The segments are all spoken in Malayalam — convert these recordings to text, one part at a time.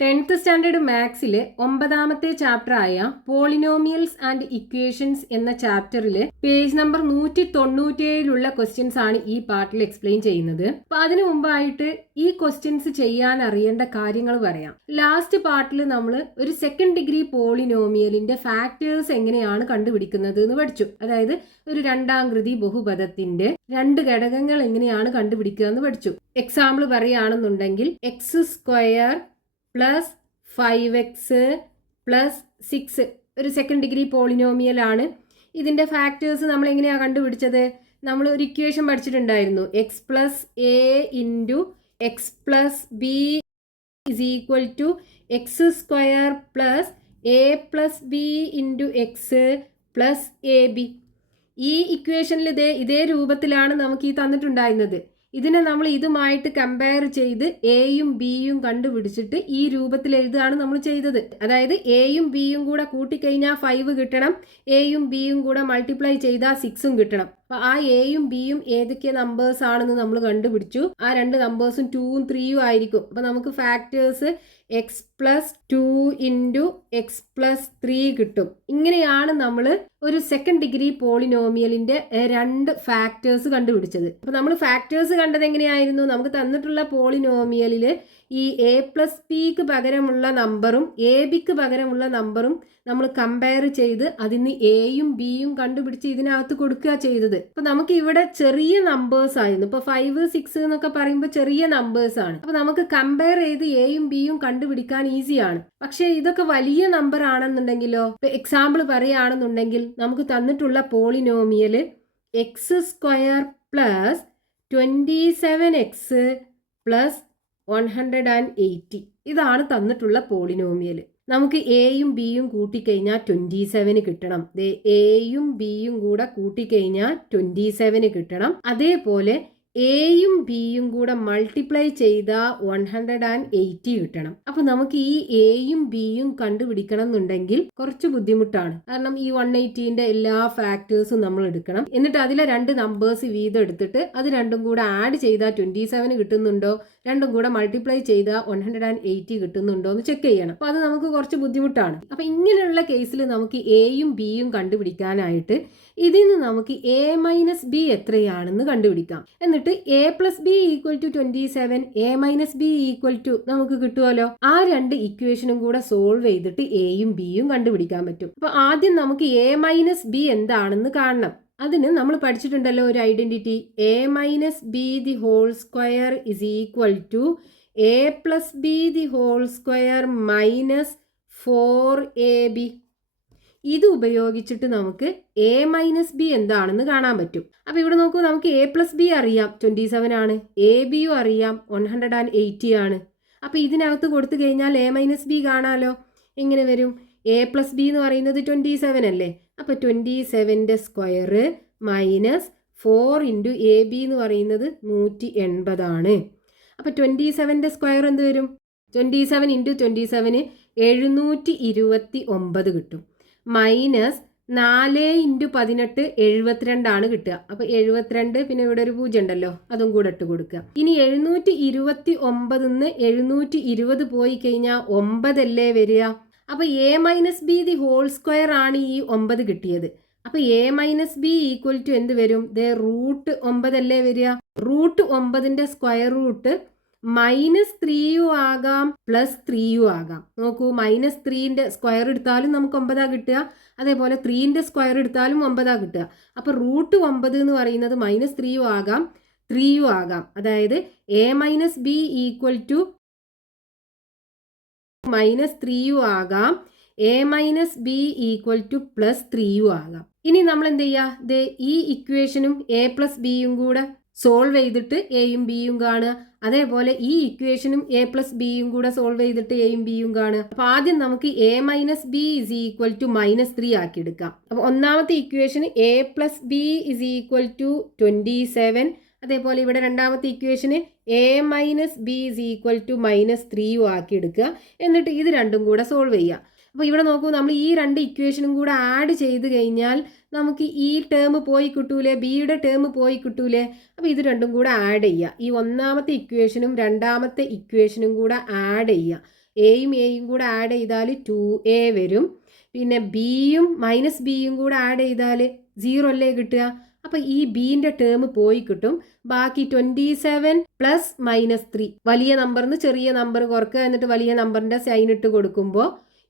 10th സ്റ്റാൻഡേർഡ് മാത്സിലെ 9ാമത്തെ ചാപ്റ്റർ ആയ പോളിനോമിയൽസ് ആൻഡ് ഇക്വേഷൻസ് എന്ന ചാപ്റ്ററിലെ പേജ് നമ്പർ 197 ക്വസ്റ്റ്യൻസ് ആണ് ഈ പാർട്ടിൽ എക്സ്പ്ലെയിൻ ചെയ്യുന്നത്. അപ്പൊ അതിനു മുമ്പായിട്ട് ഈ ക്വസ്റ്റ്യൻസ് ചെയ്യാൻ അറിയേണ്ട കാര്യങ്ങൾ പറയാം. ലാസ്റ്റ് പാർട്ടിൽ നമ്മൾ ഒരു സെക്കൻഡ് ഡിഗ്രി പോളിനോമിയലിന്റെ ഫാക്ടേഴ്സ് എങ്ങനെയാണ് കണ്ടുപിടിക്കുന്നത് എന്ന് പഠിച്ചു. അതായത് ഒരു രണ്ടാംകൃതി ബഹുപദത്തിന്റെ രണ്ട് ഘടകങ്ങൾ എങ്ങനെയാണ് കണ്ടുപിടിക്കുക എന്ന് പഠിച്ചു. എക്സാമ്പിൾ പറയുകയാണെന്നുണ്ടെങ്കിൽ x² പ്ലസ് 5x പ്ലസ് 6 ഒരു സെക്കൻഡ് ഡിഗ്രി പോളിനോമിയൽ ആണ്. ഇതിന്റെ ഫാക്ടേഴ്സ് നമ്മൾ എങ്ങനെയാണ് കണ്ടുപിടിച്ചത്? നമ്മൾ ഒരു ഇക്വേഷൻ പഠിച്ചിട്ടുണ്ടായിരുന്നു. X plus a into X plus B is equal to x² plus a plus b into X plus a b. ഈ ഇക്വേഷനിൽ ഇതേ രൂപത്തിലാണ് നമുക്ക് ഈ തന്നിട്ടുണ്ടായിരുന്നത്. ഇതിനെ നമ്മൾ ഇതുമായിട്ട് കമ്പയർ ചെയ്ത് എയും ബിയും കണ്ടുപിടിച്ചിട്ട് ഈ രൂപത്തിൽ എഴുതുകയാണ് നമ്മൾ ചെയ്തത്. അതായത് എയും ബിയും കൂടെ കൂട്ടിക്കഴിഞ്ഞാൽ 5 കിട്ടണം, എയും ബിയും കൂടെ മൾട്ടിപ്ലൈ ചെയ്താൽ 6 കിട്ടണം. അപ്പൊ ആ എയും ബിയും ഏതൊക്കെ നമ്പേഴ്സ് ആണെന്ന് നമ്മൾ കണ്ടുപിടിച്ചു. ആ രണ്ട് നമ്പേഴ്സും 2ഉം 3ഉം ആയിരിക്കും. അപ്പൊ നമുക്ക് factors X plus 2 into X plus 3 കിട്ടും. ഇങ്ങനെയാണ് നമ്മൾ ഒരു സെക്കൻഡ് ഡിഗ്രി പോളിനോമിയലിന്റെ രണ്ട് ഫാക്ടേഴ്സ് കണ്ടുപിടിച്ചത്. അപ്പൊ നമ്മൾ ഫാക്ടേഴ്സ് കണ്ടത് എങ്ങനെയായിരുന്നു? നമുക്ക് തന്നിട്ടുള്ള പോളിനോമിയലില് ഈ എ പ്ലസ് പിക്ക് പകരമുള്ള നമ്പറും എ ബിക്ക് പകരമുള്ള നമ്പറും നമ്മൾ കമ്പയർ ചെയ്ത് അതിന് എയും ബിയും കണ്ടുപിടിച്ച് ഇതിനകത്ത് കൊടുക്കുക ചെയ്തത്. അപ്പൊ നമുക്ക് ഇവിടെ ചെറിയ നമ്പേഴ്സ് ആയിരുന്നു. ഇപ്പൊ 5, 6 എന്നൊക്കെ പറയുമ്പോൾ ചെറിയ നമ്പേഴ്സ് ആണ്. അപ്പൊ നമുക്ക് കമ്പയർ ചെയ്ത് എയും ബിയും കണ്ടുപിടിക്കാൻ ഈസിയാണ്. പക്ഷെ ഇതൊക്കെ വലിയ നമ്പർ ആണെന്നുണ്ടെങ്കിലോ, ഇപ്പൊ എക്സാമ്പിൾ പറയുകയാണെന്നുണ്ടെങ്കിൽ നമുക്ക് തന്നിട്ടുള്ള polynomial x² plus 27x plus 180 ഇതാണ് തന്നിട്ടുള്ള പോളിനോമിയൽ. നമുക്ക് എയും ബിയും കൂട്ടിക്കഴിഞ്ഞാൽ 27 കിട്ടണം. എയും ബിയും കൂടെ കൂട്ടിക്കഴിഞ്ഞാൽ 27 കിട്ടണം. അതേപോലെ എയും ബിയും കൂടെ മൾട്ടിപ്ലൈ ചെയ്താൽ 180 കിട്ടണം. അപ്പൊ നമുക്ക് ഈ എയും ബിയും കണ്ടുപിടിക്കണം എന്നുണ്ടെങ്കിൽ കുറച്ച് ബുദ്ധിമുട്ടാണ്. കാരണം ഈ 180ന്റെ എല്ലാ ഫാക്ടേഴ്സും നമ്മൾ എടുക്കണം. എന്നിട്ട് അതിലെ രണ്ട് നമ്പേഴ്സ് വീതം എടുത്തിട്ട് അത് രണ്ടും കൂടെ ആഡ് ചെയ്താൽ 27 കിട്ടുന്നുണ്ടോ, രണ്ടും കൂടെ മൾട്ടിപ്ലൈ ചെയ്താൽ 180 കിട്ടുന്നുണ്ടോ എന്ന് ചെക്ക് ചെയ്യണം. അപ്പൊ അത് നമുക്ക് കുറച്ച് ബുദ്ധിമുട്ടാണ്. അപ്പൊ ഇങ്ങനെയുള്ള കേസിൽ നമുക്ക് എയും ബിയും കണ്ടുപിടിക്കാനായിട്ട് ഇതിൽ നിന്ന് നമുക്ക് എ മൈനസ് ബി എത്രയാണെന്ന് കണ്ടുപിടിക്കാം. എന്നിട്ട് A plus B equal to 27, A minus B equal to നമുക്ക് കിട്ടുമല്ലോ. ആ രണ്ട് ഇക്വേഷനും കൂടെ സോൾവ് ചെയ്തിട്ട് എയും ബിയും കണ്ടുപിടിക്കാൻ പറ്റും. അപ്പൊ ആദ്യം നമുക്ക് എ മൈനസ് ബി എന്താണെന്ന് കാണണം. അതിന് നമ്മൾ പഠിച്ചിട്ടുണ്ടല്ലോ ഒരു identity, A minus B the whole square is equal to A plus B the whole square minus 4ab. ഇത് ഉപയോഗിച്ചിട്ട് നമുക്ക് എ മൈനസ് ബി എന്താണെന്ന് കാണാൻ പറ്റും. അപ്പൊ ഇവിടെ നോക്കൂ, നമുക്ക് എ പ്ലസ് ബി അറിയാം 27 ആണ്, എ ബിയും അറിയാം 180 ആണ്. അപ്പൊ ഇതിനകത്ത് കൊടുത്തു കഴിഞ്ഞാൽ എ മൈനസ് ബി കാണാലോ. എങ്ങനെ വരും? എ പ്ലസ് ബി എന്ന് പറയുന്നത് 27 അല്ലേ. അപ്പൊ 27ന്റെ square minus 4 into A b എന്ന് പറയുന്നത് 180 ആണ്. അപ്പൊ 27ന്റെ സ്ക്വയർ എന്ത് വരും? 27 ഇൻറ്റു 27 729 കിട്ടും. മൈനസ് 4 ഇൻറ്റു 18 72 ആണ് കിട്ടുക. അപ്പൊ 72, പിന്നെ ഇവിടെ ഒരു 0 ഉണ്ടല്ലോ, അതും കൂടെ ഇട്ട് കൊടുക്കുക. ഇനി 729 720 പോയി കഴിഞ്ഞാൽ 9 അല്ലേ വരിക. അപ്പൊ A minus B the whole square ആണ് ഈ 9 കിട്ടിയത്. അപ്പൊ A minus B equal to എന്ത് വരും? റൂട്ട് 9 അല്ലേ വരിക. റൂട്ട് 9ന്റെ സ്ക്വയർ റൂട്ട് -3 ആകാം +3 ആകാം. നോക്കൂ, -3ന്റെ സ്ക്വയർ എടുത്താലും നമുക്ക് 9 കിട്ടുക, അതേപോലെ 3ന്റെ സ്ക്വയർ എടുത്താലും 9 കിട്ടുക. അപ്പൊ റൂട്ട് 9 എന്ന് പറയുന്നത് -3 ആകാം 3 ആകാം. അതായത് A minus B equal to -3 ആകാം, A minus B equal to +3 ആകാം. ഇനി നമ്മൾ എന്ത് ചെയ്യുക? ഈ ഇക്വേഷനും എ പ്ലസ് ബിയും കൂടെ സോൾവ് ചെയ്തിട്ട് എയും ബിയും കാണുക. അതേപോലെ ഈ ഇക്വേഷനും എ പ്ലസ് ബിയും കൂടെ സോൾവ് ചെയ്തിട്ട് എയും ബിയും കാണുക. അപ്പൊ ആദ്യം നമുക്ക് a minus B is equal to -3 ആക്കി എടുക്കാം. അപ്പൊ ഒന്നാമത്തെ equation a plus B is equal to 27. അതേപോലെ ഇവിടെ രണ്ടാമത്തെ ഇക്വേഷന് a minus B is equal to -3 ആക്കി എടുക്കുക. എന്നിട്ട് ഇത് രണ്ടും കൂടെ സോൾവ് ചെയ്യുക. അപ്പോൾ ഇവിടെ നോക്കൂ, നമ്മൾ ഈ രണ്ട് ഇക്വേഷനും കൂടെ ആഡ് ചെയ്ത് കഴിഞ്ഞാൽ നമുക്ക് ഈ ടേം പോയി കിട്ടൂലേ, ബിയുടെ ടേം പോയി കിട്ടൂലേ. അപ്പോൾ ഇത് രണ്ടും കൂടെ ആഡ് ചെയ്യുക. ഈ ഒന്നാമത്തെ ഇക്വേഷനും രണ്ടാമത്തെ ഇക്വേഷനും കൂടെ ആഡ് ചെയ്യുക. എയും എയും കൂടെ ആഡ് ചെയ്താൽ 2a വരും. പിന്നെ ബിയും മൈനസ് ബിയും കൂടെ ആഡ് ചെയ്താൽ 0 അല്ലേ കിട്ടുക. അപ്പം ഈ ബീൻ്റെ ടേം പോയി കിട്ടും. ബാക്കി 27 പ്ലസ് -3 വലിയ നമ്പറിന് ചെറിയ നമ്പർ കുറക്കുക, എന്നിട്ട് വലിയ നമ്പറിൻ്റെ സൈൻ ഇട്ട് കൊടുക്കുമ്പോൾ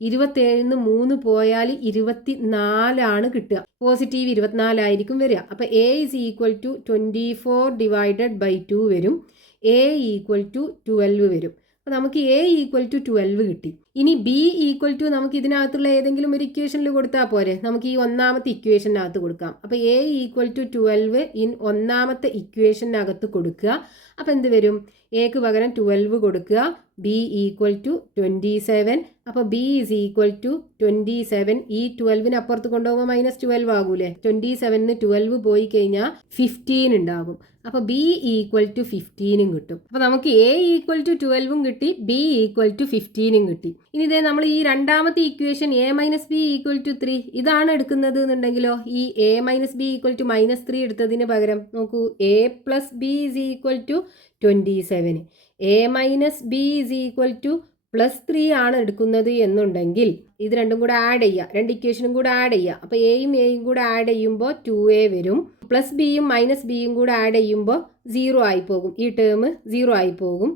27 3 പോയാൽ 24 കിട്ടുക. പോസിറ്റീവ് 24 ആയിരിക്കും വരിക. അപ്പം a is equal to 24 divided by 2 വരും. a equal to 12 വരും. അപ്പം നമുക്ക് a equal to 12 കിട്ടി. ഇനി b equal to നമുക്ക് ഇതിനകത്തുള്ള ഏതെങ്കിലും ഒരു ഇക്വേഷനിൽ കൊടുത്താൽ പോരെ. നമുക്ക് ഈ ഒന്നാമത്തെ ഇക്വേഷനകത്ത് കൊടുക്കാം. അപ്പോൾ a equal to 12 ഇൻ ഒന്നാമത്തെ ഇക്വേഷനകത്ത് കൊടുക്കുക. അപ്പം എന്ത് വരും? എക്ക് പകരം 12 കൊടുക്കുക. b equal to 27. അപ്പോൾ b ഈസ് ഈക്വൽ ടു 27. ഈ 12 അപ്പുറത്ത് കൊണ്ടുപോകുമ്പോൾ -12 ആകൂലേ. 27 12 പോയി കഴിഞ്ഞാൽ 15 ഉണ്ടാകും. അപ്പോൾ b ഈക്വൽ ടു 15 കിട്ടും. അപ്പോൾ നമുക്ക് a ഈക്വൽ ടു 12 കിട്ടി, b ഈക്വൽ ടു 15 കിട്ടി. ഇനി ഇതേ നമ്മൾ ഈ രണ്ടാമത്തെ equation a minus B equal to 3 ഇതാണ് എടുക്കുന്നത് എന്നുണ്ടെങ്കിലോ, ഈ a minus B equal to -3 എടുത്തതിന് പകരം നോക്കൂ, a plus B is equal to 27. a minus B is equal to +3 ആണ് എടുക്കുന്നത് എന്നുണ്ടെങ്കിൽ ഇത് രണ്ടും കൂടെ ആഡ് ചെയ്യുക, രണ്ട് ഇക്വേഷനും കൂടെ ആഡ് ചെയ്യുക. അപ്പോൾ എയും കൂടെ ആഡ് ചെയ്യുമ്പോൾ 2a വരും. പ്ലസ് ബിയും മൈനസ് ബിയും കൂടെ ആഡ് ചെയ്യുമ്പോൾ 0 ആയി പോകും. ഈ ടേം 0 ആയി പോകും.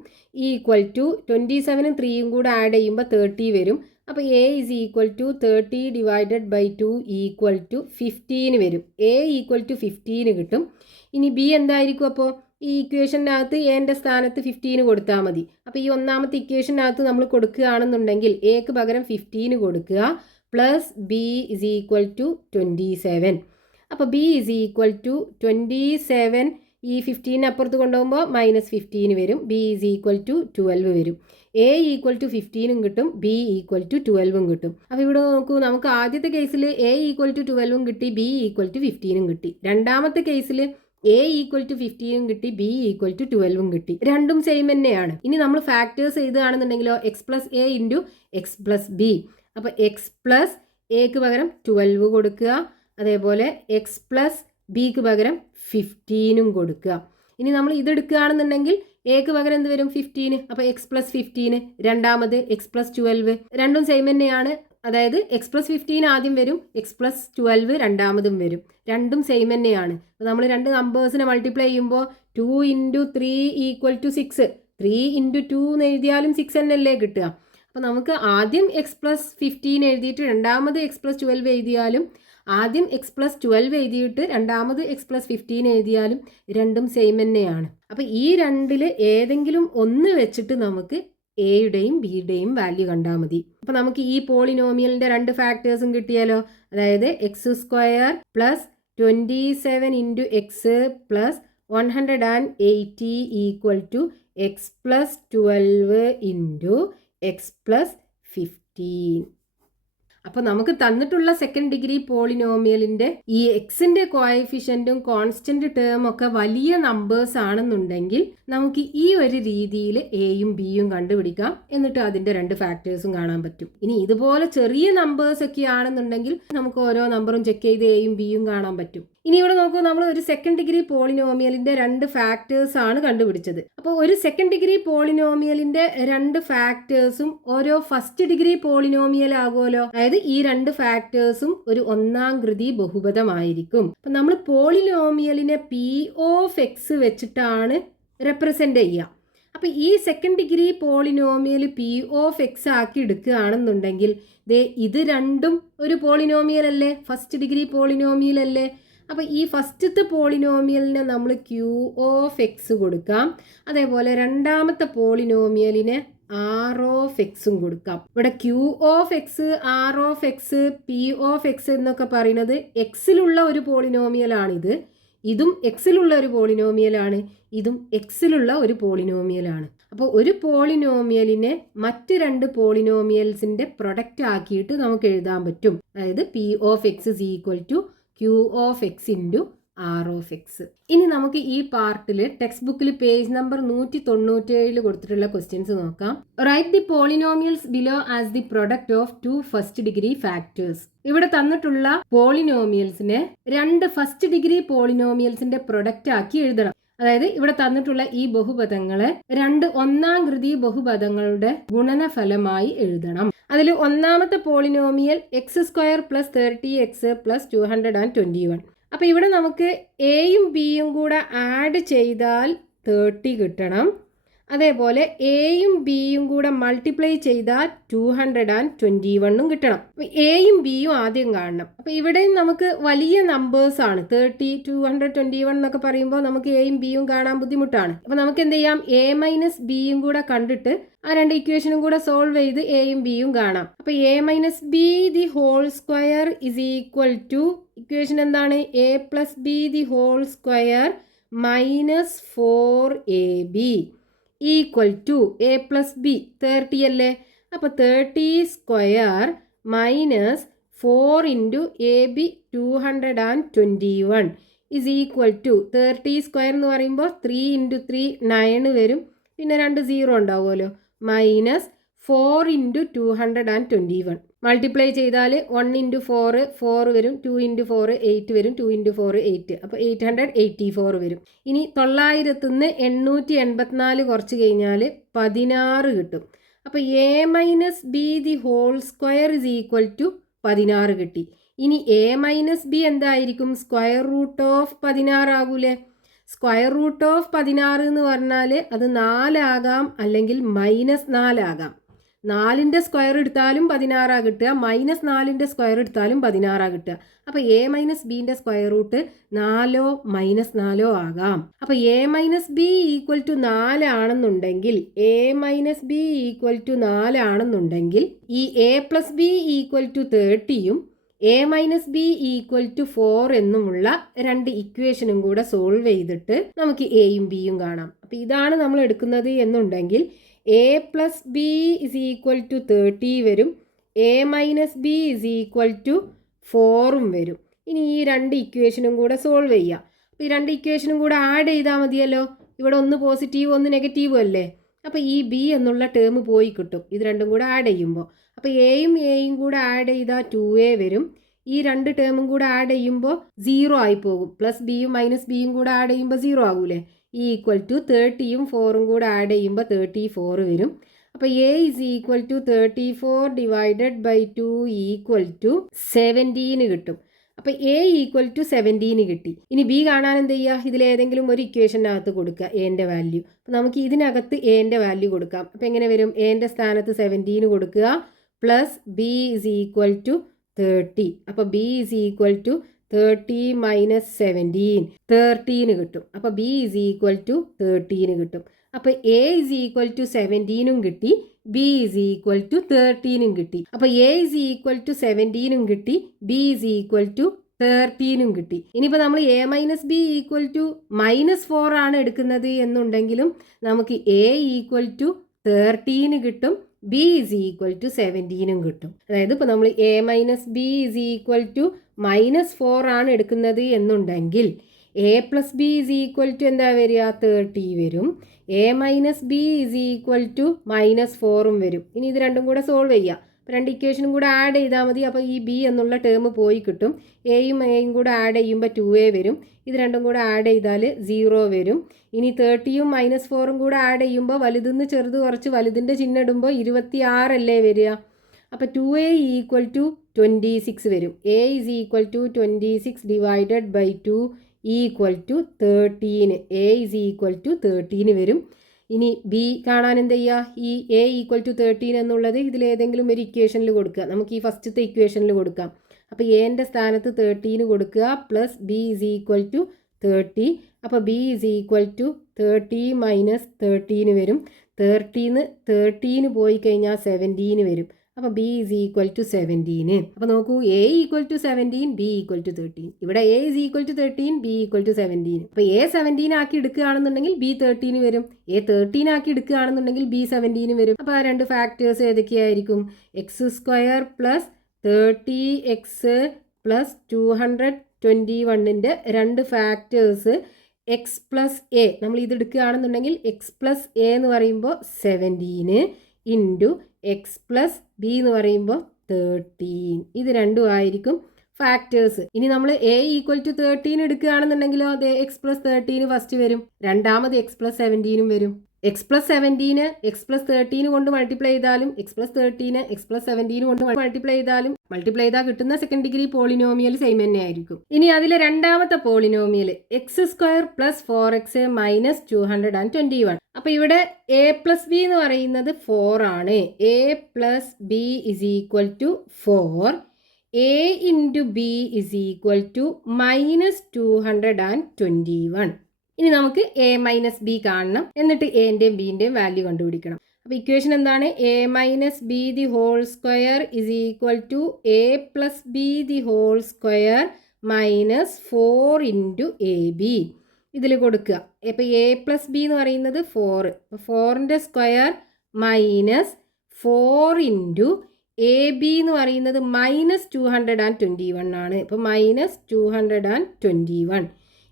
ഈക്വൽ ടു 27 3യും കൂടെ ആഡ് ചെയ്യുമ്പോൾ 30 വരും. അപ്പോൾ a is equal to 30 divided by 2 equal to 15 വരും. a ഈക്വൽ ടു 15 കിട്ടും. ഇനി b എന്തായിരിക്കും? അപ്പോൾ ഈ ഇക്വേഷനകത്ത് എൻ്റെ സ്ഥാനത്ത് 15 കൊടുത്താൽ മതി. അപ്പോൾ ഈ ഒന്നാമത്തെ ഇക്വേഷനകത്ത് നമ്മൾ കൊടുക്കുകയാണെന്നുണ്ടെങ്കിൽ എക്ക് പകരം 15 കൊടുക്കുക. Plus B is equal to 27. അപ്പോൾ ബി ഇസ് ഈക്വൽ ടു 27. ഈ 15 അപ്പുറത്ത് കൊണ്ടുപോകുമ്പോൾ -15 വരും. ബി ഈസ് ഈക്വൽ ടു 12 വരും. a ഈക്വൽ ടു 15 കിട്ടും, b ഈക്വൽ ടു 12 കിട്ടും. അപ്പോൾ ഇവിടെ നോക്കൂ, നമുക്ക് ആദ്യത്തെ കേസിൽ a ഈക്വൽ ടു 12 കിട്ടി, b ഈക്വൽ ടു 15 കിട്ടി. രണ്ടാമത്തെ കേസിൽ a ഈക്വൽ ടു 15 കിട്ടി, b ഈക്വൽ ടു 12 കിട്ടി. രണ്ടും സെയിം തന്നെയാണ്. ഇനി നമ്മൾ ഫാക്ടേഴ്സ് എഴുതുകയാണെന്നുണ്ടെങ്കിലോ x plus a into X plus b. അപ്പോൾ എക്സ് പ്ലസ് എക്ക് പകരം 12 കൊടുക്കുക. അതേപോലെ എക്സ് പ്ലസ് ബിക്ക് പകരം 15 കൊടുക്കുക. ഇനി നമ്മൾ ഇതെടുക്കുകയാണെന്നുണ്ടെങ്കിൽ എക്ക് പകരം എന്ത് വരും? 15. അപ്പോൾ എക്സ് പ്ലസ് 15. രണ്ടാമത് എക്സ് പ്ലസ് 12. രണ്ടും സെയിം തന്നെയാണ്. അതായത് എക്സ് പ്ലസ് 15 ആദ്യം വരും, എക്സ് പ്ലസ് 12 രണ്ടാമതും വരും. രണ്ടും സെയിം തന്നെയാണ്. അപ്പോൾ നമ്മൾ രണ്ട് നമ്പേഴ്സിനെ മൾട്ടിപ്ലൈ ചെയ്യുമ്പോൾ 2 × 3 ഈക്വൽ ടു 6. 3 × 2 എന്ന് എഴുതിയാലും 6 തന്നെയല്ലേ കിട്ടുക. അപ്പോൾ നമുക്ക് ആദ്യം എക്സ് പ്ലസ് 15 എഴുതിയിട്ട് രണ്ടാമത് എക്സ് പ്ലസ് 12 എഴുതിയാലും, ആദ്യം എക്സ് പ്ലസ് 12 എഴുതിയിട്ട് രണ്ടാമത് എക്സ് പ്ലസ് 15 എഴുതിയാലും രണ്ടും സെയിം തന്നെയാണ്. അപ്പോൾ ഈ രണ്ടിൽ ഏതെങ്കിലും ഒന്ന് വെച്ചിട്ട് നമുക്ക് എയുടെയും ബിയുടെയും വാല്യൂ കണ്ടാൽ മതി. അപ്പോൾ നമുക്ക് ഈ പോളിനോമിയലിൻ്റെ രണ്ട് ഫാക്ടേഴ്സും കിട്ടിയാലോ. അതായത് x² plus 27 into X plus 180 equal to X plus 12 into X plus 15. അപ്പോൾ നമുക്ക് തന്നിട്ടുള്ള സെക്കൻഡ് ഡിഗ്രി പോളിനോമിയലിൻ്റെ ഈ എക്സിൻ്റെ കോഎഫിഷ്യൻറ്റും കോൺസ്റ്റന്റ് ടേം ഒക്കെ വലിയ നമ്പേഴ്സ് ആണെന്നുണ്ടെങ്കിൽ നമുക്ക് ഈ ഒരു രീതിയിൽ എയും ബിയും കണ്ടുപിടിക്കാം. എന്നിട്ട് അതിൻ്റെ രണ്ട് ഫാക്ടേഴ്സും കാണാൻ പറ്റും. ഇനി ഇതുപോലെ ചെറിയ നമ്പേഴ്സ് ഒക്കെ ആണെന്നുണ്ടെങ്കിൽ നമുക്ക് ഓരോ നമ്പറും ചെക്ക് ചെയ്ത് എയും ബിയും കാണാൻ പറ്റും. ഇനി ഇവിടെ നോക്കൂ, നമ്മൾ ഒരു സെക്കൻഡ് ഡിഗ്രി പോളിനോമിയലിൻ്റെ രണ്ട് ഫാക്ടേഴ്സ് ആണ് കണ്ടുപിടിച്ചത്. അപ്പോൾ ഒരു സെക്കൻഡ് ഡിഗ്രി പോളിനോമിയലിൻ്റെ രണ്ട് ഫാക്ടേഴ്സും ഓരോ ഫസ്റ്റ് ഡിഗ്രി പോളിനോമിയൽ ആകുമല്ലോ. അതായത് ഈ രണ്ട് ഫാക്ടേഴ്സും ഒരു ഒന്നാം കൃതി ബഹുപദമായിരിക്കും. അപ്പം നമ്മൾ പോളിനോമിയലിനെ പി ഓഫ് എക്സ് വെച്ചിട്ടാണ് റെപ്രസെൻ്റ് ചെയ്യുക. അപ്പോൾ ഈ second degree polynomial P of X ആക്കി എടുക്കുകയാണെന്നുണ്ടെങ്കിൽ ഇത് രണ്ടും ഒരു പോളിനോമിയൽ അല്ലേ, ഫസ്റ്റ് ഡിഗ്രി പോളിനോമിയൽ അല്ലേ. അപ്പോൾ ഈ ഫസ്റ്റത്തെ പോളിനോമിയലിനെ നമ്മൾ ക്യൂ ഓഫ് എക്സ് കൊടുക്കാം. അതേപോലെ രണ്ടാമത്തെ പോളിനോമിയലിനെ ആർ ഓഫ് എക്സും കൊടുക്കാം. ഇവിടെ Q of X, R of X, P of X എന്നൊക്കെ പറയുന്നത് എക്സിലുള്ള ഒരു പോളിനോമിയലാണിത്. ഇതും എക്സിലുള്ള ഒരു പോളിനോമിയലാണ്, ഇതും എക്സിലുള്ള ഒരു പോളിനോമിയലാണ്. അപ്പോൾ ഒരു പോളിനോമിയലിനെ മറ്റ് രണ്ട് പോളിനോമിയൽസിൻ്റെ പ്രൊഡക്റ്റ് ആക്കിയിട്ട് നമുക്ക് എഴുതാൻ പറ്റും. അതായത് P of X is equal to Q of X into R of X. ഇനി നമുക്ക് ഈ പാർട്ടിൽ ടെക്സ്റ്റ് ബുക്കിൽ പേജ് നമ്പർ 197 കൊടുത്തിട്ടുള്ള ക്വസ്റ്റ്യൻസ് നോക്കാം. Write the polynomials below as the product of 2 first degree factors. ഇവിടെ തന്നിട്ടുള്ള പോളിനോമിയൽസിനെ രണ്ട് ഫസ്റ്റ് ഡിഗ്രി പോളിനോമിയൽസിന്റെ പ്രൊഡക്റ്റ് ആക്കി എഴുതണം. അതായത് ഇവിടെ തന്നിട്ടുള്ള ഈ ബഹുപദങ്ങളെ രണ്ട് ഒന്നാം കൃതി ബഹുപദങ്ങളുടെ ഗുണനഫലമായി എഴുതണം. അതിൽ ഒന്നാമത്തെ പോളിനോമിയൽ x² + 30x + 221. അപ്പൊ ഇവിടെ നമുക്ക് എയും ബിയും കൂടെ ആഡ് ചെയ്താൽ 30 കിട്ടണം. അതേപോലെ എയും ബിയും കൂടെ മൾട്ടിപ്ലൈ ചെയ്താൽ 221 കിട്ടണം. അപ്പൊ എയും ബിയും ആദ്യം കാണണം. അപ്പൊ ഇവിടെ നമുക്ക് വലിയ നമ്പേഴ്സ് ആണ്. 30, 221 എന്നൊക്കെ പറയുമ്പോൾ നമുക്ക് എയും ബിയും കാണാൻ ബുദ്ധിമുട്ടാണ്. അപ്പൊ നമുക്ക് എന്ത് ചെയ്യാം, എ മൈനസ് ബിയും കൂടെ കണ്ടിട്ട് ആ രണ്ട് ഇക്വേഷനും കൂടെ സോൾവ് ചെയ്ത് എയും ബിയും കാണാം. അപ്പൊ A minus B the whole square is equal to, equation എന്താണ്, a plus B the whole square minus 4ab equal to A plus b 30 അല്ലേ. അപ്പോൾ 30² minus 4 into A b 221 is equal to 30² എന്ന് പറയുമ്പോൾ 3 ഇൻറ്റു 3 9 വരും, പിന്നെ 2 0 ഉണ്ടാവുമല്ലോ, മൈനസ് 4 ഇൻറ്റു 221 മൾട്ടിപ്ലൈ ചെയ്താൽ 1 ഇൻറ്റു 4 4 വരും, 2 ഇൻറ്റു 4 8 വരും, 2 ഇൻറ്റു 4 8, അപ്പോൾ 884 വരും. ഇനി 900 നിന്ന് 884 കുറച്ച് കഴിഞ്ഞാൽ 16 കിട്ടും. അപ്പോൾ a minus B the whole square is equal to 16 കിട്ടി. ഇനി എ മൈനസ് ബി എന്തായിരിക്കും, സ്ക്വയർ റൂട്ട് ഓഫ് 16 ആകൂലേ. സ്ക്വയർ റൂട്ട് ഓഫ് 16 എന്ന് പറഞ്ഞാൽ അത് 4 ആകാം, അല്ലെങ്കിൽ -4 ആകാം. 4ന്റെ സ്ക്വയർ എടുത്താലും 16 കിട്ടുക, -4ന്റെ സ്ക്വയർ എടുത്താലും 16 കിട്ടുക. അപ്പോൾ എ മൈനസ് ബിന്റെ സ്ക്വയർ റൂട്ട് 4 -4 ആകാം. അപ്പോൾ a minus B equal to 4 ആണെന്നുണ്ടെങ്കിൽ, a minus B equal to 4 ആണെന്നുണ്ടെങ്കിൽ ഈ a plus B equal to 30യും a minus B equal to 4 എന്നുമുള്ള രണ്ട് ഇക്വേഷനും കൂടെ സോൾവ് ചെയ്തിട്ട് നമുക്ക് എയും ബിയും കാണാം. അപ്പോൾ ഇതാണ് നമ്മൾ എടുക്കുന്നത് എന്നുണ്ടെങ്കിൽ a plus B is equal to 30 വരും, A minus B is equal to 4ഉം വരും. ഇനി ഈ രണ്ട് ഇക്വേഷനും കൂടെ സോൾവ് ചെയ്യാം. അപ്പോൾ ഈ രണ്ട് ഇക്വേഷനും കൂടെ ആഡ് ചെയ്താൽ മതിയല്ലോ. ഇവിടെ ഒന്ന് പോസിറ്റീവ് ഒന്ന് നെഗറ്റീവും അല്ലേ. അപ്പോൾ ഈ ബി എന്നുള്ള ടേം പോയി കിട്ടും ഇത് രണ്ടും കൂടെ ആഡ് ചെയ്യുമ്പോൾ. അപ്പോൾ എയും കൂടെ ആഡ് ചെയ്താൽ 2a വരും. ഈ രണ്ട് ടേമും കൂടെ ആഡ് ചെയ്യുമ്പോൾ 0 ആയി പോകും. പ്ലസ് ബിയും മൈനസ് ബിയും കൂടെ ആഡ് ചെയ്യുമ്പോൾ 0 ആകൂലേ. ഈക്വൽ ടു 30യും 4ഉം കൂടെ ആഡ് ചെയ്യുമ്പോൾ 34 വരും. അപ്പോൾ A is equal to 34 divided by 2 equal to 17 കിട്ടും. അപ്പോൾ എ ഈക്വൽ ടു 17 കിട്ടി. ഇനി ബി കാണാൻ എന്ത് ചെയ്യുക, ഇതിലേതെങ്കിലും ഒരു ഇക്വേഷനകത്ത് കൊടുക്കുക എൻ്റെ വാല്യൂ. അപ്പോൾ നമുക്ക് ഇതിനകത്ത് എൻ്റെ വാല്യൂ കൊടുക്കാം. അപ്പോൾ എങ്ങനെ വരും, എൻ്റെ സ്ഥാനത്ത് 17 കൊടുക്കുക, plus B is equal to 30. അപ്പോൾ B is equal to 30 minus 17 13 കിട്ടും. അപ്പോൾ ബി ഇസ് ഈക്വൽ ടു 13 കിട്ടും. അപ്പോൾ എ ഇസ് ഈക്വൽ ടു 17ഉം കിട്ടി, ബി ഇസ് ഈക്വൽ ടു 13ഉം കിട്ടി. അപ്പോൾ എ ഇസ് ഈക്വൽ ടു 17ഉം കിട്ടി, ബി ഇസ് ഈക്വൽ ടു 13ഉം കിട്ടി. ഇനിയിപ്പോൾ നമ്മൾ A minus B equal to -4 ആണ് എടുക്കുന്നത് എന്നുണ്ടെങ്കിലും നമുക്ക് എ ഈക്വൽ ടു 13 കിട്ടും, ബി ഇസ് ഈക്വൽ ടു 17ഉം കിട്ടും. അതായത് ഇപ്പോൾ നമ്മൾ A minus B is equal to -4 ആണ് എടുക്കുന്നത് എന്നുണ്ടെങ്കിൽ a plus B is equal to എന്താ വരിക, 30 വരും. A minus B is equal to -4ഉം വരും. ഇനി ഇത് രണ്ടും കൂടെ സോൾവ് ചെയ്യാം. അപ്പോൾ രണ്ട് ഇക്വേഷനും കൂടെ ആഡ് ചെയ്താൽ മതി. അപ്പോൾ ഈ ബി എന്നുള്ള ടേം പോയി കിട്ടും. എയും കൂടെ ആഡ് ചെയ്യുമ്പോൾ 2a വരും. ഇത് രണ്ടും കൂടെ ആഡ് ചെയ്താൽ 0 വരും. ഇനി 30യും -4ഉം കൂടെ ആഡ് ചെയ്യുമ്പോൾ വലുതിന്ന് ചെറുത് കുറച്ച് വലുതിൻ്റെ ചിഹ്നം ഇടുമ്പോൾ 26 അല്ലേ വരിക. അപ്പോൾ 2a ഈക്വൽ ടു 26 വരും. A is equal to 26 divided by 2 equal to 13. A is equal to 13 വരും. ഇനി ബി കാണാൻ എന്ത് ചെയ്യുക, ഈ എ ഈക്വൽ ടു 13 എന്നുള്ളത് ഇതിലേതെങ്കിലും ഒരു ഇക്വേഷനിൽ കൊടുക്കുക. നമുക്ക് ഈ ഫസ്റ്റത്തെ ഇക്വേഷനിൽ കൊടുക്കാം. അപ്പോൾ എൻ്റെ സ്ഥാനത്ത് 13 കൊടുക്കുക, plus B is equal to 30. അപ്പോൾ B is equal to 30 minus 13 വരും. 13 പോയി കഴിഞ്ഞാൽ 17 വരും. അപ്പോൾ ബി ഇസ് ഈക്വൽ ടു 17. അപ്പോൾ നോക്കൂ, A equal to 17, B equal to 13. ഇവിടെ A is equal to 13, B equal to 17. അപ്പോൾ എ 17 ആക്കി എടുക്കുകയാണെന്നുണ്ടെങ്കിൽ ബി 13 വരും. എ 13 ആക്കി എടുക്കുകയാണെന്നുണ്ടെങ്കിൽ ബി 17 വരും. അപ്പോൾ ആ രണ്ട് ഫാക്ടേഴ്സ് ഏതൊക്കെയായിരിക്കും, x² പ്ലസ് 30x പ്ലസ് 221ൻ്റെ രണ്ട് ഫാക്ടേഴ്സ് എക്സ് പ്ലസ് എ. നമ്മൾ ഇത് എടുക്കുകയാണെന്നുണ്ടെങ്കിൽ എക്സ് പ്ലസ് എ എന്ന് പറയുമ്പോൾ 17 ഇൻറ്റു എക്സ് പ്ലസ് ബി എന്ന് പറയുമ്പോൾ 13. ഇത് രണ്ടും ആയിരിക്കും ഫാക്ടേഴ്സ്. ഇനി നമ്മൾ a ഈക്വൽ ടു 13 എടുക്കുകയാണെന്നുണ്ടെങ്കിലോ അത് എക്സ് പ്ലസ് 13 ഫസ്റ്റ് വരും, രണ്ടാമത് എക്സ് പ്ലസ് 17 വരും. എക്സ് പ്ലസ് 17 എക്സ് പ്ലസ് 13 കൊണ്ട് മൾട്ടിപ്ലൈ ചെയ്താലും എക്സ് പ്ലസ് 13 എക്സ് പ്ലസ് 17 കൊണ്ട് മൾട്ടിപ്ലൈ ചെയ്താൽ കിട്ടുന്ന സെക്കൻഡ് ഡിഗ്രി പോളിനോമിയൽ സെയിം തന്നെ ആയിരിക്കും. ഇനി അതിലെ രണ്ടാമത്തെ polynomial X square plus 4x minus 221. അപ്പൊ ഇവിടെ a പ്ലസ് ബി എന്ന് പറയുന്നത് 4 ആണ്. a plus B is equal to 4. a into B is equal to minus 221. ഇനി നമുക്ക് a മൈനസ് ബി കാണണം, എന്നിട്ട് എൻ്റെയും ബിൻ്റെയും വാല്യൂ കണ്ടുപിടിക്കണം. അപ്പോൾ ഇക്വേഷൻ എന്താണ്? a minus B the whole square is equal to a plus B the whole square minus 4 into A b. ഇതിൽ കൊടുക്കുക. അപ്പോൾ a പ്ലസ് ബി എന്ന് പറയുന്നത് 4, 4ൻ്റെ square minus 4 into A b എന്ന് പറയുന്നത് മൈനസ് 221 ആണ്. ഇപ്പോൾ minus 221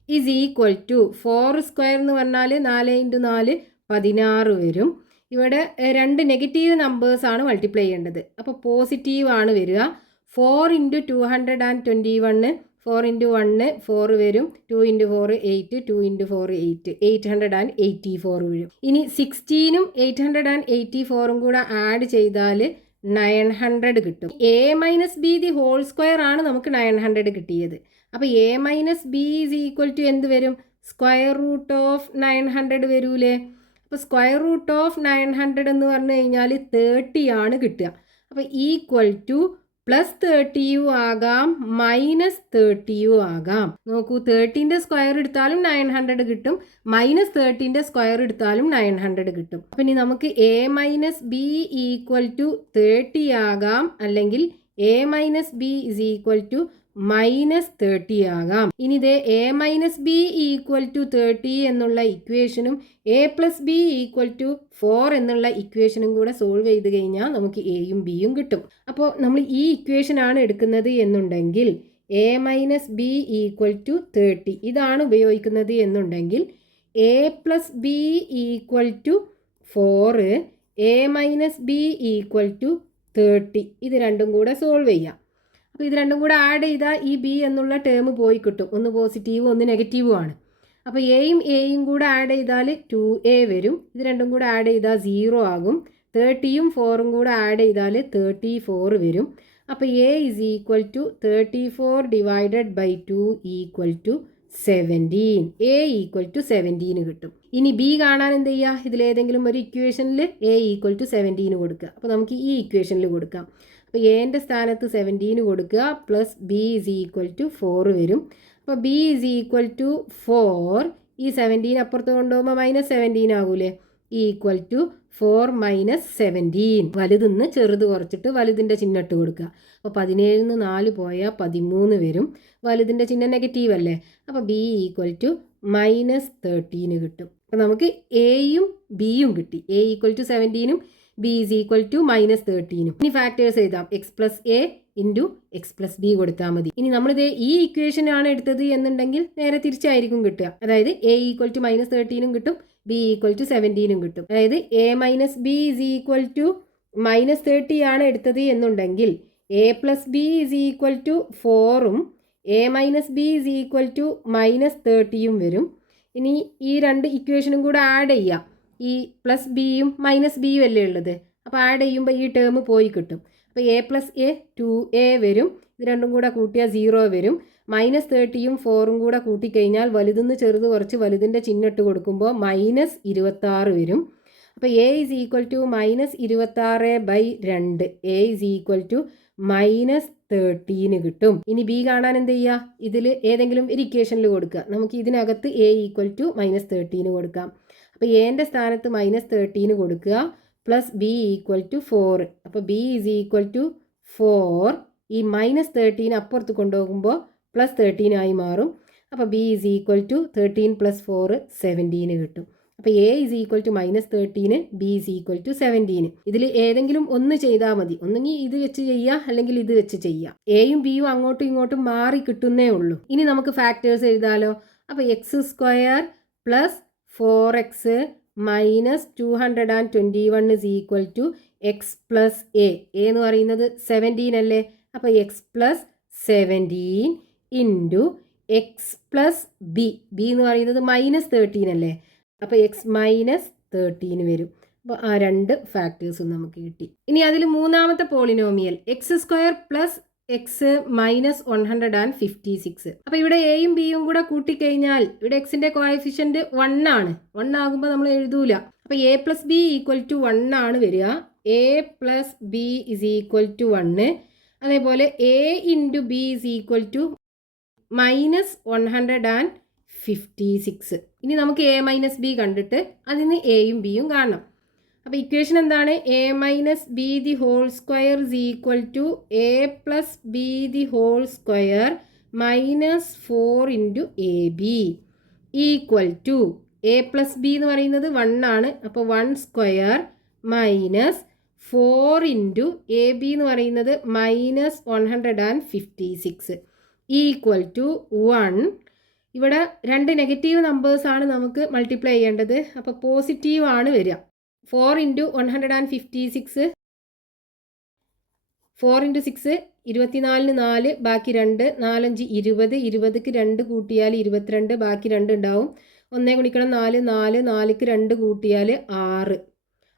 is equal to 4 square എന്ന് പറഞ്ഞാൽ 4 ഇൻറ്റു 4 16 വരും. ഇവിടെ രണ്ട് നെഗറ്റീവ് നമ്പേഴ്സാണ് മൾട്ടിപ്ലൈ ചെയ്യേണ്ടത്. അപ്പോൾ പോസിറ്റീവ് ആണ് വരിക. 4 ഇൻറ്റു 221, 4 ഇൻറ്റു 1 4 വരും, 2 ഇൻറ്റു 4 8, 2 ഇൻറ്റു 4 8, 884 വരും. ഇനി 16ഉം 884ഉം കൂടെ ആഡ് ചെയ്താൽ 900 കിട്ടും. a minus B the whole square ആണ് നമുക്ക് 900 കിട്ടിയത്. അപ്പോൾ a minus B is equal to എന്ത് വരും? സ്ക്വയർ റൂട്ട് ഓഫ് 900 വരൂലേ? അപ്പോൾ സ്ക്വയർ റൂട്ട് ഓഫ് 900 എന്ന് പറഞ്ഞു കഴിഞ്ഞാൽ 30 ആണ് കിട്ടുക. അപ്പോൾ ഈക്വൽ ടു പ്ലസ് 30 ആകാം, മൈനസ് 30 ആകാം. നോക്കൂ, 30ൻ്റെ സ്ക്വയർ എടുത്താലും 900 കിട്ടും, മൈനസ് 30ൻ്റെ സ്ക്വയർ എടുത്താലും 900 കിട്ടും. അപ്പം ഇനി നമുക്ക് a minus B equal to 30 ആകാം, അല്ലെങ്കിൽ a minus B is equal to minus 30 ആകാം. ഇനി ഇതേ a minus B equal to 30 എന്നുള്ള ഇക്വേഷനും a plus B equal to 4 എന്നുള്ള ഇക്വേഷനും കൂടെ സോൾവ് ചെയ്ത് കഴിഞ്ഞാൽ നമുക്ക് എയും ബിയും കിട്ടും. അപ്പോൾ നമ്മൾ ഈ ഇക്വേഷനാണ് എടുക്കുന്നത് എന്നുണ്ടെങ്കിൽ a minus B equal to 30 ഇതാണ് ഉപയോഗിക്കുന്നത് എന്നുണ്ടെങ്കിൽ a plus B equal to 4, a minus B equal to 30 ഇത് രണ്ടും കൂടെ സോൾവ് ചെയ്യാം. അപ്പോൾ ഇത് രണ്ടും കൂടെ ആഡ് ചെയ്താൽ ഈ ബി എന്നുള്ള ടേം പോയി കിട്ടും. ഒന്ന് പോസിറ്റീവും ഒന്ന് നെഗറ്റീവും ആണ്. അപ്പോൾ എയും കൂടെ ആഡ് ചെയ്താൽ 2a വരും. ഇത് രണ്ടും കൂടെ ആഡ് ചെയ്താൽ 0 ആകും. 30യും 4ഉം കൂടെ ആഡ് ചെയ്താൽ 34 വരും. അപ്പോൾ a is equal to 34 divided by 2 equal to 17. a equal to 17 കിട്ടും. ഇനി ബി കാണാൻ എന്ത് ചെയ്യുക? ഇതിലേതെങ്കിലും ഒരു ഇക്വേഷനിൽ a ഈക്വൽ ടു 17 കൊടുക്കുക. അപ്പോൾ നമുക്ക് ഈ ഇക്വേഷനിൽ കൊടുക്കാം. അപ്പോൾ എൻ്റെ സ്ഥാനത്ത് 17 കൊടുക്കുക, plus B is equal to 4 വരും. അപ്പോൾ ബി ഇസ് ഈക്വൽ ടു 4, ഈ 17 അപ്പുറത്ത് കൊണ്ടുപോകുമ്പോൾ മൈനസ് 17 ആകൂലേ? Equal to 4 minus 17. വലുതിന്ന് ചെറുത് കുറച്ചിട്ട് വലുതിൻ്റെ ചിഹ്നം ഇട്ട് കൊടുക്കുക. അപ്പോൾ 17 4 പോയാൽ 13 വരും. വലുതിൻ്റെ ചിഹ്നം നെഗറ്റീവ് അല്ലേ? അപ്പോൾ ബി ഈക്വൽ ടു മൈനസ് 13 കിട്ടും. അപ്പോൾ നമുക്ക് എയും ബിയും കിട്ടി. a ഈക്വൽ ടു 17ഉം b is equal to minus 13ഉം. ഇനി ഫാക്ടേഴ്സ് എഴുതാം. X plus a into X plus b കൊടുത്താൽ മതി. ഇനി നമ്മളിത് ഈ ഇക്വേഷനാണ് എടുത്തത് എന്നുണ്ടെങ്കിൽ നേരെ തിരിച്ചായിരിക്കും കിട്ടുക. അതായത് a ഈക്വൽ ടു മൈനസ് 13ഉം കിട്ടും, b ഈക്വൽ ടു 17ഉം കിട്ടും. അതായത് a minus B is equal to minus 30 ആണ് എടുത്തത് എന്നുണ്ടെങ്കിൽ a plus B is equal to 4ഉം a minus B is equal to minus 30യും വരും. ഇനി ഈ രണ്ട് ഇക്വേഷനും കൂടെ ആഡ് ചെയ്യാം. ഈ പ്ലസ് ബിയും മൈനസ് ബിയും അല്ലേ ഉള്ളത്. അപ്പോൾ ആഡ് ചെയ്യുമ്പോൾ ഈ ടേം പോയി കിട്ടും. അപ്പോൾ a പ്ലസ് എ 2a വരും. ഇത് രണ്ടും കൂടെ കൂട്ടിയാൽ 0 വരും. മൈനസ് 30യും 4ഉം കൂടെ കൂട്ടിക്കഴിഞ്ഞാൽ വലുതിന്ന് ചെറുത് കുറച്ച് വലുതിൻ്റെ ചിഹ്നിട്ട് കൊടുക്കുമ്പോൾ മൈനസ് 26 വരും. അപ്പോൾ a is equal to minus 26/2, a is equal to minus 13 കിട്ടും. ഇനി ബി കാണാൻ എന്ത് ചെയ്യുക? ഇതിൽ ഏതെങ്കിലും ഒരു ഇക്വേഷനിൽ കൊടുക്കുക. നമുക്ക് ഇതിനകത്ത് a ഈക്വൽ ടു മൈനസ് 13 കൊടുക്കാം. അപ്പോൾ എൻ്റെ സ്ഥാനത്ത് മൈനസ് 13 കൊടുക്കുക, പ്ലസ് ബി ഈക്വൽ ടു 4. അപ്പോൾ ബി ഈസ് ഈക്വൽ ടു 4, ഈ മൈനസ് 13 അപ്പുറത്ത് കൊണ്ടുപോകുമ്പോൾ പ്ലസ് 13 ആയി മാറും. അപ്പോൾ B is equal to 13 plus 4 17 കിട്ടും. അപ്പോൾ a is equal to minus 13, B is equal to 17. ഇതിൽ ഏതെങ്കിലും ഒന്ന് ചെയ്താൽ മതി. ഒന്നെങ്കിൽ ഇത് വെച്ച് ചെയ്യുക, അല്ലെങ്കിൽ ഇത് വെച്ച് ചെയ്യുക. എയും ബിയും അങ്ങോട്ടും ഇങ്ങോട്ടും മാറി കിട്ടുന്നേ ഉള്ളൂ. ഇനി നമുക്ക് ഫാക്ടേഴ്സ് എഴുതാലോ. അപ്പോൾ X square plus 4x minus 221 is equal to X plus A എന്ന് പറയുന്നത് 17 അല്ലേ? അപ്പോൾ X plus 17 into X plus B. B എന്ന് പറയുന്നത് -13 അല്ലേ, അപ്പോൾ എക്സ് -13 വരും. അപ്പോൾ ആ രണ്ട് ഫാക്ടേഴ്സും നമുക്ക് കിട്ടി. ഇനി അതിൽ മൂന്നാമത്തെ polynomial X square plus x -156. അപ്പോൾ ഇവിടെ എയും ബിയും കൂടെ കൂട്ടിക്കഴിഞ്ഞാൽ ഇവിടെ എക്സിന്റെ കോഎഫിഷ്യന്റ് 1 ആണ്. 1 ആകുമ്പോൾ നമ്മൾ എഴുതൂല. അപ്പോൾ A plus B equal to 1 ആണ് വരിക. A plus B is equal to 1. അതേപോലെ A into B is equal to -156. ഇനി നമുക്ക് എ മൈനസ് ബി കണ്ടിട്ട് അതിന് എയും ബിയും കാണണം. അപ്പോൾ ഇക്വേഷൻ എന്താണ്? A minus B the whole square is equal to A plus B the whole square -4 into A B equal to A plus B എന്ന് പറയുന്നത് 1 ആണ്. അപ്പോൾ 1 സ്ക്വയർ -4 ഇൻറ്റു എ ബി എന്ന് പറയുന്നത് -156 ഈക്വൽ ടു 1. ഇവിടെ രണ്ട് നെഗറ്റീവ് നമ്പേഴ്സാണ് നമുക്ക് മൾട്ടിപ്ലൈ ചെയ്യേണ്ടത്. അപ്പോൾ പോസിറ്റീവ് ആണ് വരിക. 4 ഇൻറ്റു 156, 4 ഇൻറ്റു 6 24 4, ബാക്കി 2, 4 5 20, 20ക്ക് 2 കൂട്ടിയാൽ 22, ബാക്കി 2 ഉണ്ടാവും. 1 ഗുണിക്കണം 4, 4, 4ക്ക് 2 കൂട്ടിയാൽ 6,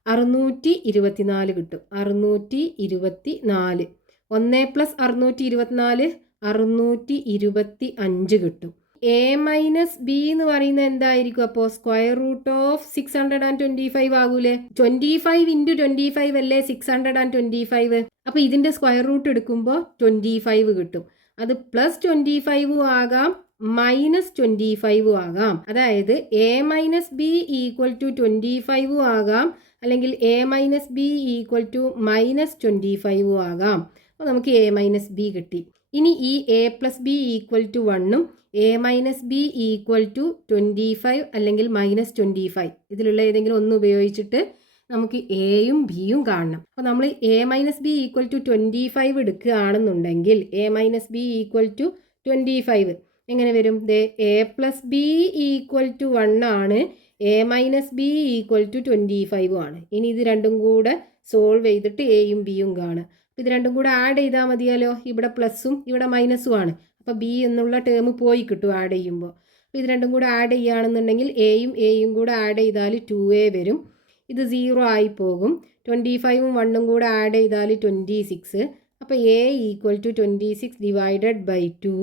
624 കിട്ടും. 624. 1 പ്ലസ് 624 625 കിട്ടും. എ മൈനസ് ബി എന്ന് പറയുന്നത് എന്തായിരിക്കും? അപ്പോൾ സ്ക്വയർ റൂട്ട് ഓഫ് 625 ആകൂലേ? 25 ഇൻറ്റു 25 അല്ലേ 625. അപ്പോൾ ഇതിൻ്റെ സ്ക്വയർ റൂട്ട് എടുക്കുമ്പോൾ 25 കിട്ടും. അത് +25 ആകാം -25 ആകാം. അതായത് A minus B equal to 25 ആകാം, അല്ലെങ്കിൽ A minus B equal to -25 ആകാം. അപ്പോൾ നമുക്ക് എ മൈനസ് ബി കിട്ടി. ഇനി ഈ a plus B equal to 1ഉം a minus B equal to 25 അല്ലെങ്കിൽ -25 ഇതിലുള്ള ഏതെങ്കിലും ഒന്ന് ഉപയോഗിച്ചിട്ട് നമുക്ക് എയും ബിയും കാണണം. അപ്പോൾ നമ്മൾ A minus B equal to 25 എടുക്കുകയാണെന്നുണ്ടെങ്കിൽ A minus B equal to 25 എങ്ങനെ വരും? A plus B equal to 1 ആണ്, A minus B equal to 25 ആണ്. ഇനി ഇത് രണ്ടും കൂടെ സോൾവ് ചെയ്തിട്ട് എയും ബിയും കാണുക. അപ്പോൾ ഇത് രണ്ടും കൂടെ ആഡ് ചെയ്താൽ മതിയാലോ. ഇവിടെ പ്ലസും ഇവിടെ മൈനസും ആണ്. അപ്പോൾ ബി എന്നുള്ള ടേം പോയി കിട്ടും ആഡ് ചെയ്യുമ്പോൾ. അപ്പോൾ ഇത് രണ്ടും കൂടെ ആഡ് ചെയ്യുകയാണെന്നുണ്ടെങ്കിൽ എയും കൂടെ ആഡ് ചെയ്താൽ 2a വരും. ഇത് 0 ആയി പോകും. 25ഉം 1ഉം കൂടെ ആഡ് ചെയ്താൽ 26. അപ്പോൾ a equal to 26 divided by 2,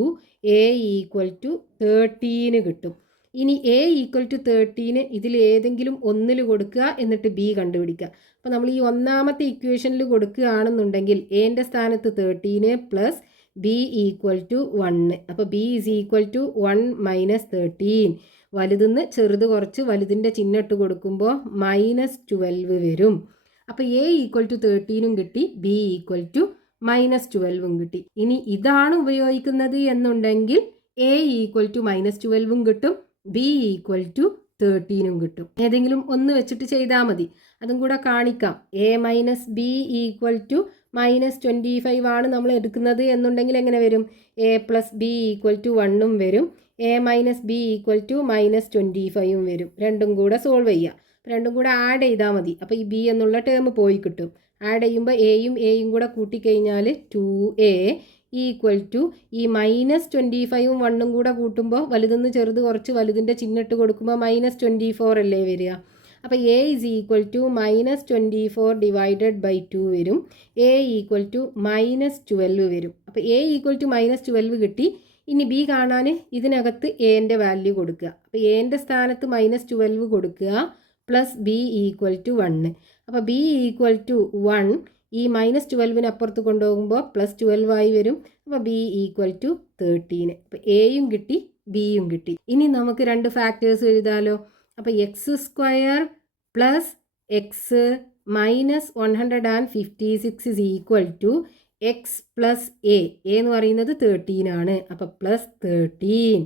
a equal to 13 കിട്ടും. ഇനി എ ഈക്വൽ ടു 13 ഇതിൽ ഏതെങ്കിലും ഒന്നിൽ കൊടുക്കുക, എന്നിട്ട് ബി കണ്ടുപിടിക്കുക. അപ്പോൾ നമ്മൾ ഈ ഒന്നാമത്തെ ഇക്വേഷനിൽ കൊടുക്കുകയാണെന്നുണ്ടെങ്കിൽ എൻ്റെ സ്ഥാനത്ത് 13 പ്ലസ് ബി ഈക്വൽ ടു 1. അപ്പോൾ B is equal to 1 minus 13. വലുതിന്ന് ചെറുത് കുറച്ച് വലുതിൻ്റെ ചിഹ്നം ഇട്ട് കൊടുക്കുമ്പോൾ -12 വരും. അപ്പോൾ എ ഈക്വൽ ടു 13ഉം കിട്ടി, ബി ഈക്വൽ ടു -12ഉം കിട്ടി. ഇനി ഇതാണ് ഉപയോഗിക്കുന്നത് എന്നുണ്ടെങ്കിൽ എ ഈക്വൽ ടു -12ഉം കിട്ടും, ബി ഈക്വൽ ടു 13ഉം കിട്ടും. ഏതെങ്കിലും ഒന്ന് വെച്ചിട്ട് ചെയ്താൽ മതി. അതും കൂടെ കാണിക്കാം. A minus B equal to -25 ആണ് നമ്മൾ എടുക്കുന്നത് എന്നുണ്ടെങ്കിൽ എങ്ങനെ വരും? A plus B equal to 1ഉം വരും, A minus B equal to -25ഉം വരും. രണ്ടും കൂടെ സോൾവ് ചെയ്യുക. രണ്ടും കൂടെ ആഡ് ചെയ്താൽ മതി. അപ്പോൾ ഈ ബി എന്നുള്ള ടേം പോയി കിട്ടും. ആഡ് ചെയ്യുമ്പോൾ എയും കൂടെ കൂട്ടിക്കഴിഞ്ഞാൽ 2a ഈക്വൽ ടു ഈ -25ഉം 1ഉം കൂടെ കൂട്ടുമ്പോൾ വലുതെന്ന് ചെറുത് കുറച്ച് വലുതിൻ്റെ ചിഹ്നിട്ട് കൊടുക്കുമ്പോൾ -24 അല്ലേ വരിക. അപ്പോൾ A is equal to -24 divided by 2 വരും. എ ഈക്വൽ ടു -12 വരും. അപ്പോൾ എ ഈക്വൽ ടു -12 കിട്ടി. ഇനി ബി കാണാൻ ഇതിനകത്ത് എൻ്റെ വാല്യൂ കൊടുക്കുക. അപ്പോൾ എൻ്റെ സ്ഥാനത്ത് -12 കൊടുക്കുക, പ്ലസ് ബി ഈക്വൽ ടു 1. അപ്പോൾ ബി ഈക്വൽ ടു 1 ഈ -12ന് അപ്പുറത്ത് കൊണ്ടുപോകുമ്പോൾ +12 ആയി വരും. അപ്പോൾ ബി ഈക്വൽ ടു 13. അപ്പോൾ എയും കിട്ടി, ബിയും കിട്ടി. ഇനി നമുക്ക് രണ്ട് ഫാക്ടേഴ്സ് എഴുതാലോ. അപ്പോൾ X square plus x -156 is equal to X plus A എന്ന് പറയുന്നത് 13 ആണ്. അപ്പോൾ +13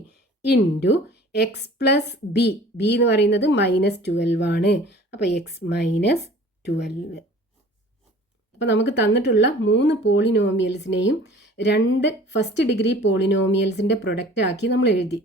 ഇൻറ്റു എക്സ് പ്ലസ് ബി എന്ന് പറയുന്നത് -12 ആണ്. അപ്പോൾ എക്സ് -12. അപ്പോൾ നമുക്ക് തന്നിട്ടുള്ള 3 പോളിനോമിയൽസിനെയും 2 ഫസ്റ്റ് ഡിഗ്രി പോളിനോമിയൽസിൻ്റെ പ്രൊഡക്റ്റ് ആക്കി നമ്മൾ എഴുതി.